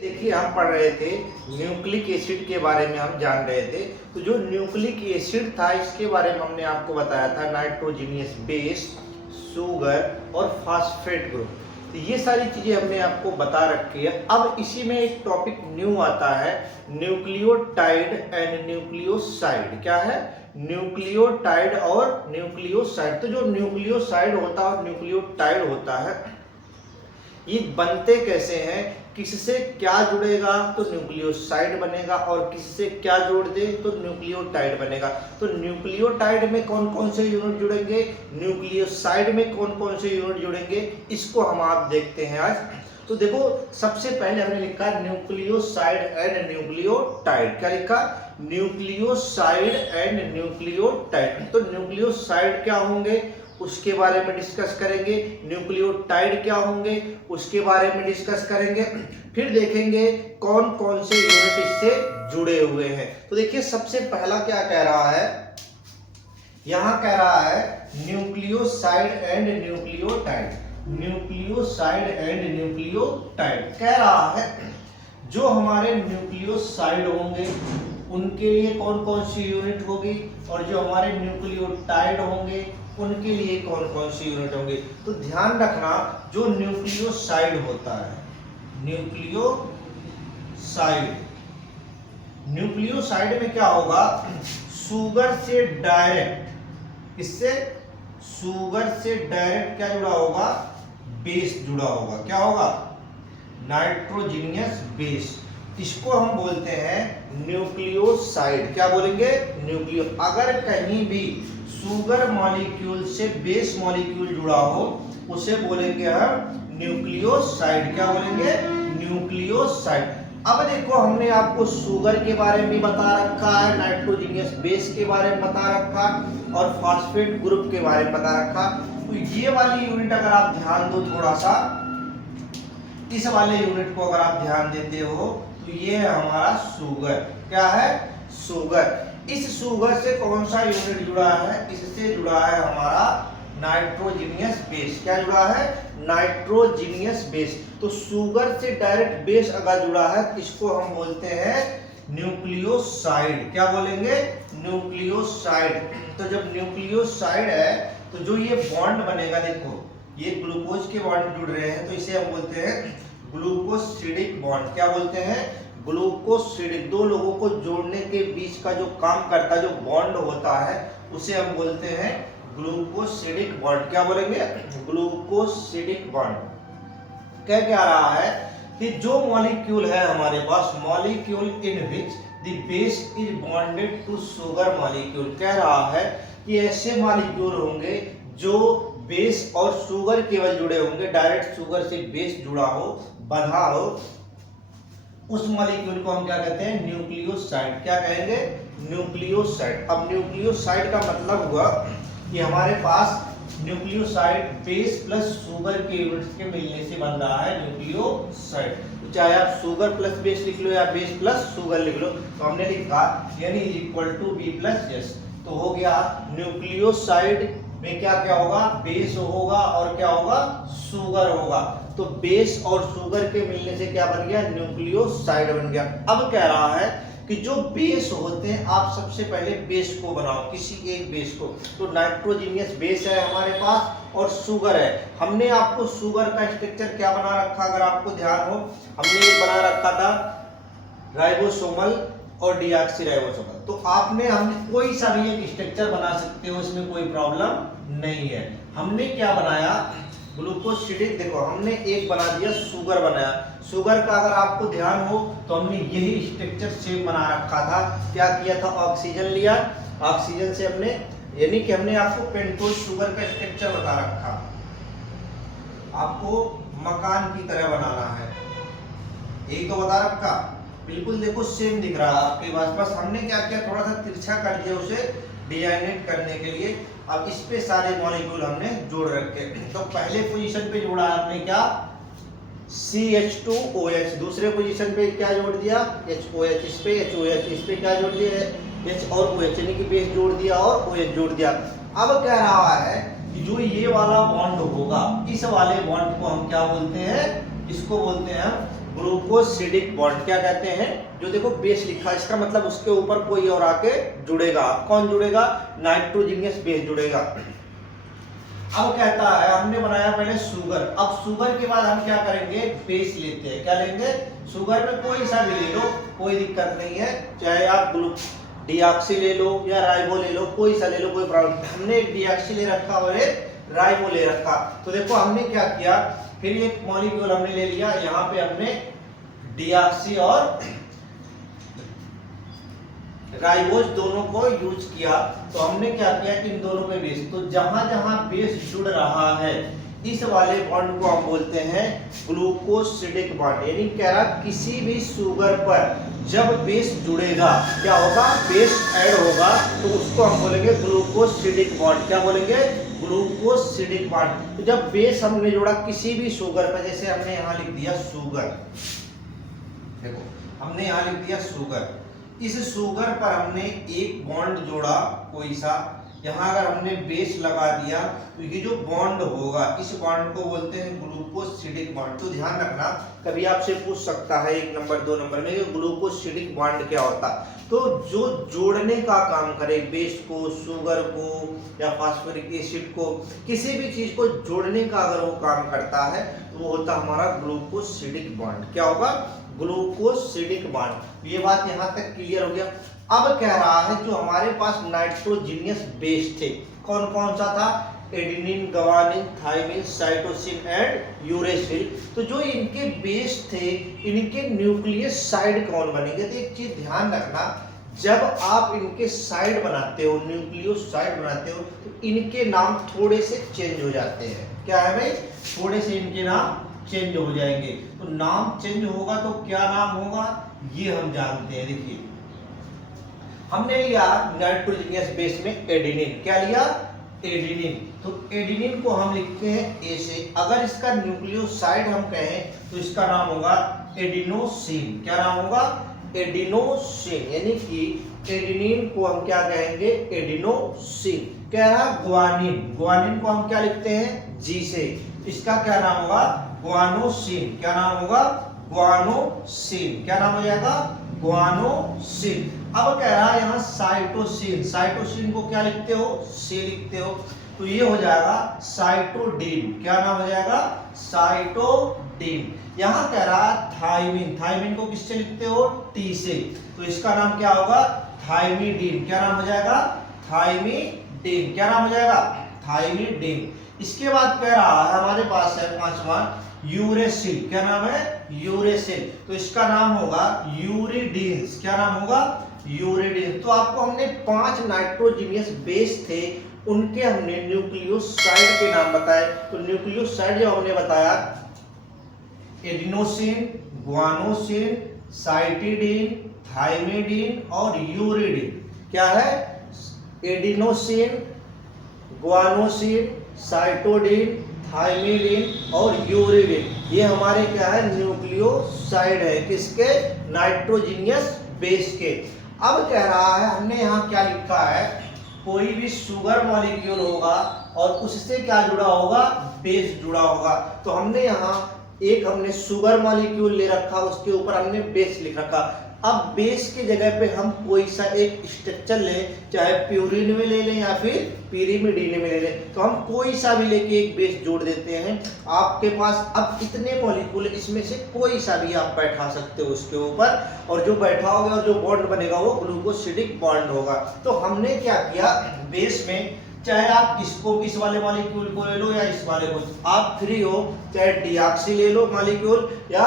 देखिए, हम पढ़ रहे थे न्यूक्लिक एसिड के बारे में, हम जान रहे थे। तो जो न्यूक्लिक एसिड था इसके बारे में हमने आपको बताया था नाइट्रोजनियस बेस, शुगर और फास्फेट ग्रुप। तो ये सारी चीजें हमने आपको बता रखी है। अब इसी में एक टॉपिक न्यू आता है, न्यूक्लियोटाइड एंड न्यूक्लियोसाइड। क्या है? न्यूक्लियोटाइड और न्यूक्लियोसाइड। तो जो न्यूक्लियोसाइड होता है और न्यूक्लियोटाइड होता है, ये बनते कैसे हैं, किससे क्या जुड़ेगा तो न्यूक्लियोसाइड बनेगा, और किससे क्या जोड़ दे तो न्यूक्लियोटाइड बनेगा। तो न्यूक्लियोटाइड में कौन कौन से यूनिट जुड़ेंगे, न्यूक्लियोसाइड में कौन कौन से यूनिट जुड़ेंगे, इसको हम आप देखते हैं आज। तो देखो, सबसे पहले हमने लिखा न्यूक्लियोसाइड एंड न्यूक्लियोटाइड। क्या लिखा? Nucleoside and nucleotide. तो न्यूक्लियोसाइड क्या होंगे उसके बारे में डिस्कस करेंगे, न्यूक्लियोटाइड क्या होंगे उसके बारे में डिस्कस करेंगे, फिर देखेंगे कौन कौन से यूनिट इससे जुड़े हुए हैं। तो देखिए, सबसे पहला क्या कह रहा है, यहां कह रहा है nucleoside and nucleotide. Nucleoside and nucleotide कह रहा है जो हमारे न्यूक्लियोसाइड होंगे उनके लिए कौन कौन सी यूनिट होगी, और जो हमारे न्यूक्लियोटाइड होंगे उनके लिए कौन कौन सी यूनिट होंगे। तो ध्यान रखना, जो न्यूक्लियोसाइड होता है, न्यूक्लियोसाइड में क्या होगा, शुगर से डायरेक्ट, इससे शुगर से डायरेक्ट क्या जुड़ा होगा, बेस जुड़ा होगा। क्या होगा? Nitrogenous base. इसको हम बोलते हैं न्यूक्लियोसाइड। क्या बोलेंगे? न्यूक्लियो। अगर कहीं भी शुगर मॉलिक्यूल से बेस मॉलिक्यूल जुड़ा हो उसे बोलेंगे हम न्यूक्लियोसाइड। क्या बोलेंगे? न्यूक्लियोसाइड। अब देखो, हमने आपको शुगर के बारे में बता रखा है, नाइट्रोजनियस बेस के बारे में बता रखा और फास्फेट ग्रुप के बारे में बता रखा। तो ये वाली यूनिट अगर आप ध्यान दो थोड़ा सा, इस वाले यूनिट को अगर आप ध्यान देते हो तो ये है हमारा शुगर। क्या है? शुगर। इस शुगर से कौन सा यूनिट जुड़ा है, इससे जुड़ा है हमारा नाइट्रोजनियस बेस। क्या जुड़ा है? Nitrogenous base. तो शुगर से डायरेक्ट बेस अगर जुड़ा है इसको हम बोलते हैं न्यूक्लियोसाइड। क्या बोलेंगे? न्यूक्लियोसाइड। तो जब न्यूक्लियोसाइड है तो जो ये बॉन्ड बनेगा, देखो ये ग्लूकोज के बॉन्ड जुड़ रहे हैं तो इसे हम बोलते हैं ग्लूकोसिडिक बॉन्ड। क्या बोलते हैं? ग्लूकोसिडिक। दो लोगों को जोड़ने के बीच का जो काम करता है, जो बॉन्ड होता है, उसे हम बोलते हैं ग्लूकोसिडिक बॉन्ड। क्या बोलेंगे? Glucosidic bond. क्या रहा है कि जो मॉलिक्यूल है हमारे पास, molecule in which the base is bonded to sugar molecule, कह रहा है कि ऐसे मॉलिक्यूल होंगे जो बेस और शुगर केवल जुड़े होंगे, डायरेक्ट शुगर से बेस जुड़ा हो, बंधा हो, उस मॉलिक्यूल को हम क्या कहते हैं? न्यूक्लियोसाइड। क्या कहेंगे? न्यूक्लियोसाइड। अब न्यूक्लियोसाइड का मतलब हुआ कि हमारे पास न्यूक्लियोसाइड बेस प्लस शुगर के यूनिट्स के मिलने से बन रहा है न्यूक्लियोसाइड। तो चाहे आप शुगर प्लस बेस लिख लो या बेस प्लस शुगर लिख लो, तो हमने लिखा यानी equal to B plus S. तो हो गया न्यूक्लियोसाइड में क्या क्या होगा, बेस होगा और क्या होगा, शुगर होगा। तो बेस और शुगर के मिलने से क्या बन गया, न्यूक्लियोसाइड बन गया। अब कह रहा है कि जो बेस होते हैं आप सबसे पहले बेस को बनाओ, किसी एक बेस को। तो नाइट्रोजनियस बेस है हमारे पास और शुगर है। हमने आपको शुगर का स्ट्रक्चर क्या बना रखा, अगर आपको ध्यान हो, हमने ये बना रखा था राइबोसोमल और डीऑक्सीराइबोसोमल। तो आपने हम कोई सा भी एक स्ट्रक्चर बना सकते हो, इसमें कोई प्रॉब्लम नहीं है। हमने क्या बनाया, ग्लूकोसिडिक। देखो हमने एक बना दिया, शुगर बनाया। शुगर का अगर आपको ध्यान हो तो हमने यही स्ट्रक्चर सेम बना रखा था। क्या किया था, ऑक्सीजन लिया, ऑक्सीजन से हमने यानी कि हमने आपको पेंटोज शुगर का स्ट्रक्चर बता रखा, आपको मकान की तरह बनाना है, यही तो बता रखा। बिल्कुल देखो सेम दिख रहा है आपके पास। बस हमने क्या किया, थोड़ा सा तिरछा कर दिया उसे डिजाइनेट करने के लिए। अब इस पे सारे मॉलिक्यूल हमने जोड़ रखे। तो पहले पोजीशन पे जोड़ा आपने क्या, CH2OH। दूसरे पोजीशन पे क्या जोड़ दिया, HOH। इस पे HOH, इस पे क्या जोड़ दिया, H और OH, यानी कि बेस जोड़ दिया और OH जोड़ दिया। अब कह रहा है कि जो ये वाला बॉन्ड होगा, इस वाले बॉन्ड को हम क्या बोलते हैं, इसको बोलते हैं हम ग्लूकोसिडिक बॉन्ड। क्या कहते हैं, जो देखो बेस लिखा है, इसका मतलब उसके ऊपर कोई और आके जुड़ेगा। कौन जुड़ेगा, नाइट्रोजनियस बेस जुड़ेगा। अब कहता है हमने बनाया पहले शुगर, अब शुगर के बाद हम क्या करेंगे, बेस लेते हैं। क्या लेंगे, शुगर में कोई सा भी ले लो, कोई दिक्कत नहीं है, चाहे आप डिऑक्सी ले लो या राइबो ले लो, कोई सा ले लो, कोई प्रॉब्लम। हमने एक डिऑक्सी ले रखा और एक राइबो ले रखा। तो देखो हमने क्या किया, फिर एक मॉलिक्यूल हमने ले लिया, यहाँ पे हमने डिऑक्सी और राइबोज दोनों को यूज किया। तो हमने क्या किया कि इन दोनों पे बेस, तो जहां जहां बेस जुड़ रहा है इस वाले बॉन्ड को हम बोलते हैं ग्लूकोसिडिक बॉन्ड। यानी कह रहा किसी भी शुगर पर जब बेस जुड़ेगा, क्या होगा, बेस ऐड होगा, तो उसको हम बोलेंगे ग्लूकोसिडिक बॉन्ड। क्या बोलेंगे, ग्लूकोसिडिक बॉन्ड। तो जब बेस हमने जोड़ा किसी भी शुगर पर, जैसे हमने यहाँ लिख दिया शुगर, देखो हमने यहाँ लिख दिया शुगर, इस शुगर पर हमने एक बॉन्ड जोड़ा कोई सा, यहाँ अगर हमने बेस लगा दिया तो ये जो बॉन्ड होगा, इस बॉन्ड को बोलते हैं ग्लूकोसिडिक बॉन्ड। तो ध्यान रखना, कभी आपसे पूछ सकता है 1 नंबर 2 नंबर में, ग्लूकोसिडिक बॉन्ड क्या होता। तो जो जोड़ने का काम करे बेस को, शुगर को या फास्फोरिक एसिड को, किसी भी चीज को जोड़ने का अगर वो काम करता है तो वो होता हमारा ग्लूकोसिडिक बॉन्ड। क्या होगा, ग्लूकोसिडिक बॉन्ड। ये बात यहाँ तक क्लियर हो गया। अब कह रहा है जो हमारे पास नाइट्रोजीनियस बेस थे, कौन कौन सा था, adenine, guanine, thymine, cytosine and uracil. तो जो इनके बेस थे, इनके न्यूक्लियस साइड कौन बनेंगे। तो एक चीज ध्यान रखना, जब आप इनके साइड बनाते हो, न्यूक्लियस साइड बनाते हो, तो इनके नाम थोड़े से चेंज हो जाते हैं। क्या है भाई, थोड़े से इनके नाम चेंज हो जाएंगे। तो नाम चेंज होगा तो क्या नाम होगा, ये हम जानते हैं। देखिए हमने लिया नाइट्रोजनियस बेस में एडेनिन, क्या लिया, एडेनिन। तो एडेनिन को हम लिखते हैं ए से। अगर इसका न्यूक्लियोसाइड हम कहें तो इसका नाम होगा एडिनोसिन। क्या नाम होगा, एडिनोसिन। यानी कि एडेनिन को हम क्या कहेंगे, एडिनोसिन। कह रहा ग्वानिन, ग्वानिन को हम क्या लिखते हैं, जी से, इसका क्या नाम होगा, ग्वानोसिन। क्या नाम होगा, ग्वानोसिन। क्या नाम हो जाएगा, ग्वानोसिन। अब कह रहा है यहाँ साइटोसिन, साइटोसिन को क्या लिखते हो, सी लिखते हो, तो ये हो जाएगा साइटोडीन। क्या नाम हो जाएगा, साइटोडीन। यहाँ कह रहा है थाइमिन, थाइमिन को किससे लिखते हो, टी से, तो इसका नाम क्या होगा, थाइमिडीन। क्या नाम हो जाएगा, थाइमिडीन। क्या नाम हो जाएगा, थाइमिडीन। इसके बाद कह रहा है हमारे पास है 5वां यूरेसिल। क्या नाम है, यूरेसिल, तो इसका नाम होगा यूरिडीन्स। क्या नाम होगा, यूरिडीन्स। तो आपको हमने 5 नाइट्रोजीनियस बेस थे, उनके हमने न्यूक्लियोसाइड के नाम बताए। तो न्यूक्लियोसाइड जो हमने बताया, एडिनोसिन, ग्वानोसिन, साइटिडीन, थाइमिडीन और यूरिडीन। क्या है, एडिनोसिन, ग्वानोसिन, साइटोडीन, थाइमिडीन और यूरिडीन, ये हमारे क्या है, न्यूक्लियोसाइड है, किसके, नाइट्रोजीनियस बेस के। अब कह रहा है हमने यहाँ क्या लिखा है, कोई भी शुगर मॉलिक्यूल होगा और उससे क्या जुड़ा होगा, बेस जुड़ा होगा। तो हमने यहाँ एक हमने शुगर मॉलिक्यूल ले रखा, उसके ऊपर हमने बेस लिख रखा। अब बेस की जगह पे हम कोई सा एक स्ट्रक्चर लें, चाहे प्यूरिन में ले लें या फिर पिरिमिडीन में ले लें, तो हम कोई सा भी लेके एक बेस जोड़ देते हैं। आपके पास अब इतने मॉलिक्यूल, इसमें से कोई सा भी आप बैठा सकते हो उसके ऊपर, और जो बैठाओगे और जो बॉन्ड बनेगा वो ग्लूकोसिडिक बॉन्ड होगा। तो हमने क्या किया, बेस में चाहे आप इसको, इस वाले मॉलिक्यूल को ले लो या इस वाले को, आप फ्री हो, चाहे डिऑक्सी ले लो मॉलिक्यूल या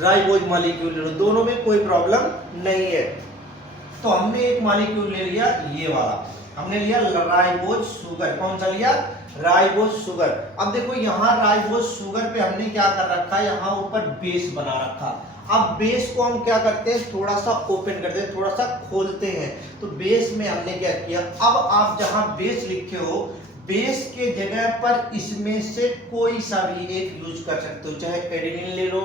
राइबोज मॉलिक्यूल ले लो, दोनों में कोई प्रॉब्लम नहीं है। तो हमने एक मॉलिक्यूल ले लिया, ये वाला हमने लिया राइबोज शुगर। कौन सा लिया, राइबोज शुगर। अब देखो यहाँ राइबोज शुगर पे हमने क्या कर रखा है, यहाँ ऊपर बेस बना रखा। अब बेस को हम क्या करते हैं, थोड़ा सा ओपन करते हैं, थोड़ा सा खोलते हैं। तो बेस में हमने क्या किया, अब आप जहां बेस लिखे हो, बेस के जगह पर इसमें से कोई सा भी एक यूज कर सकते हो, चाहे एडेनिन ले लो,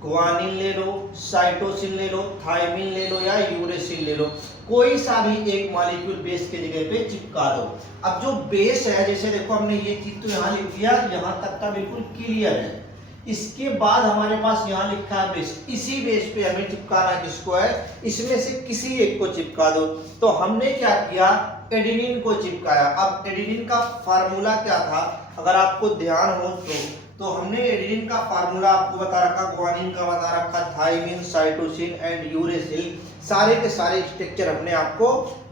ग्वानिन ले लो, साइटोसिन ले लो, थायमिन ले लो या यूरेसिल ले लो, कोई सा भी एक मॉलिक्यूल बेस के जगह पे चिपका दो। अब जो बेस है, जैसे देखो हमने ये चीज तो यहाँ लिख दिया, यहाँ तक का बिल्कुल क्लियर है। इसके बाद हमारे पास यहाँ लिखा है बेस, इसी बेस पे हमें चिपकाना किसको है, इसमें से किसी एक को चिपका दो। तो हमने क्या किया, एडेनिन को चिपकाया। अब एडेनिन का फार्मूला क्या था, अगर आपको ध्यान हो तो हमने एडेनिन का फार्मूला आपको बता रखा, ग्वानिन का बता रखा, थायमिन, साइटोसिन एंड यूरेसिल, सारे के सारे स्ट्रक्चर हमने आपको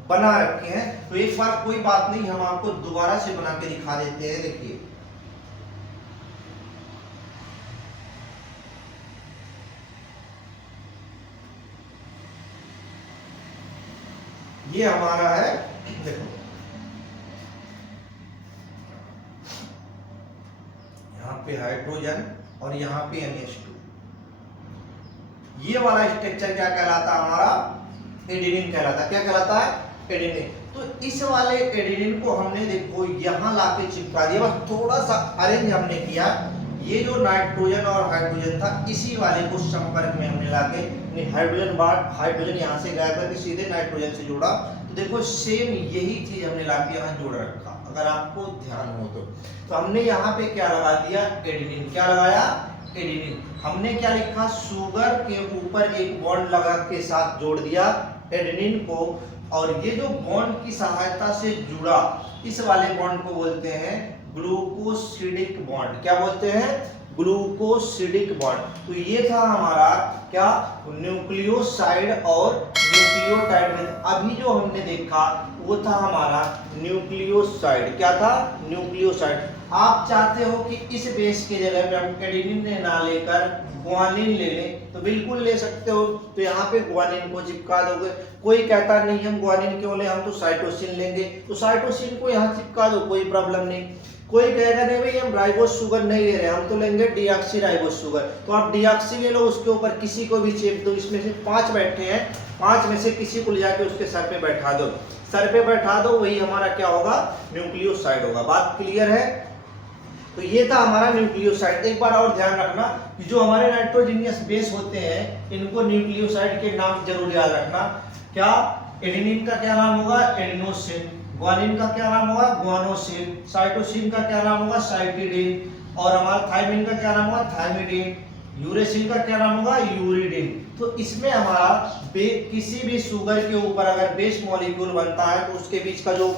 बना रखे हैं। तो एक बार कोई बात नहीं, हम आपको दोबारा से बना के दिखा देते हैं। देखिए ये हमारा है, देखो यहाँ पे हाइड्रोजन और यहाँ पे NH2। ये वाला स्ट्रक्चर क्या कहलाता है, हमारा एडेनिन कहलाता है। क्या कहलाता है, एडेनिन। तो इस वाले एडेनिन को हमने देखो यहाँ लाके चिपका दिया, बस थोड़ा सा अरेंज हमने किया। ये जो नाइट्रोजन और हाइड्रोजन था, इसी वाले को संपर्क में हमने लाके हाइड्रोजन यहाँ से गायब करके सीधे नाइट्रोजन से जोड़ा। तो देखो सेम यही चीज हमने लाके यहाँ जोड़ रखा, अगर आपको ध्यान हो तो हमने यहाँ पे क्या लगा दिया, एडेनिन। क्या लगाया, एडेनिन। हमने क्या लिखा, शुगर के ऊपर एक बॉन्ड लगा के साथ जोड़ दिया एडेनिन को, और ये जो बॉन्ड की सहायता से जुड़ा, इस वाले बॉन्ड को बोलते हैं ग्लूकोसिडिक बॉन्ड। क्या बोलते हैं, ग्लूकोसिडिक बॉन्ड। तो ये था हमारा क्या, न्यूक्लियोसाइड और न्यूक्लियोटाइड में अभी जो हमने देखा वो था हमारा न्यूक्लियोसाइड। क्या था, न्यूक्लियोसाइड। आप चाहते हो कि इस बेस के जगह में हम एडेनिन ना लेकर ग्वानिन ले लें, तो बिल्कुल ले सकते हो। तो यहाँ पे ग्वानिन को चिपका दोगे। कोई कहता नहीं हम ग्वानिन क्यों ले, हम तो साइटोसिन लेंगे, तो साइटोसिन को यहाँ चिपका दो, कोई प्रॉब्लम नहीं। कोई कहेगा नहीं भाई हम राइबोस शुगर नहीं ले रहे, हम तो लेंगे डीऑक्सी राइबोस शुगर, तो आप डीऑक्सी ले लो, उसके ऊपर किसी को भी चेप दो। इसमें से 5 बैठे हैं, 5 में से किसी को ले जाके उसके सर पे बैठा दो, सर पे बैठा दो, वही हमारा क्या होगा, न्यूक्लियोसाइड होगा। बात क्लियर है। तो ये था हमारा न्यूक्लियोसाइड। एक बार और ध्यान रखना कि जो हमारे नाइट्रोजनियस बेस होते हैं, इनको न्यूक्लियोसाइड के नाम जरूर याद रखना। क्या, एडेनिन का क्या नाम होगा, एडेनोसिन। ग्वानिन का क्या नाम होगा, ग्वानोसिन। साइटोसिन का क्या नाम होगा, साइटिडीन। और हमारा थायमिन का क्या नाम होगा, थायमिडीन। यूरेसिल का क्या नाम होगा, यूरिडिन। तो इसमें हमारा किसी भी शुगर के ऊपर अगर बेस मॉलिक्यूल बनता है तो उसके बीच का जो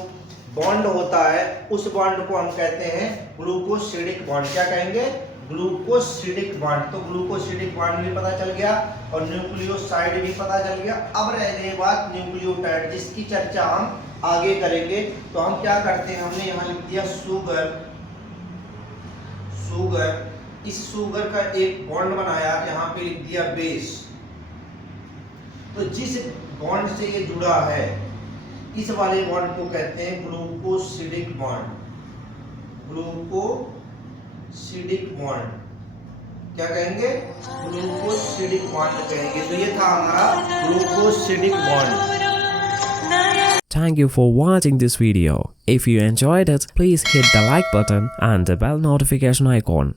बॉन्ड होता है, उस बॉन्ड को हम कहते हैं ग्लूकोसिडिक बॉन्ड। क्या कहेंगे, ग्लूकोसिडिक बॉन्ड। तो ग्लूकोसिडिक बॉन्ड भी पता चल गया और न्यूक्लियोसाइड भी पता चल गया। अब रह गई बात न्यूक्लियोटाइड, जिसकी चर्चा हम आगे करेंगे। तो हम क्या करते हैं, हमने यहाँ लिख दिया शुगर। इस शुगर का एक बॉन्ड बनाया, यहाँ पे लिख दिया बेस। तो जिस बॉन्ड से ये जुड़ा है, इस वाले बॉन्ड को कहते हैं ग्लूकोसिडिक बॉन्ड। ग्लूकोसिडिक बॉन्ड क्या कहेंगे, ग्लूकोसिडिक बॉन्ड कहेंगे। तो ये था हमारा ग्लूकोसिडिक bond. Thank you for watching this video. If you enjoyed it, please hit the like button and the bell notification icon.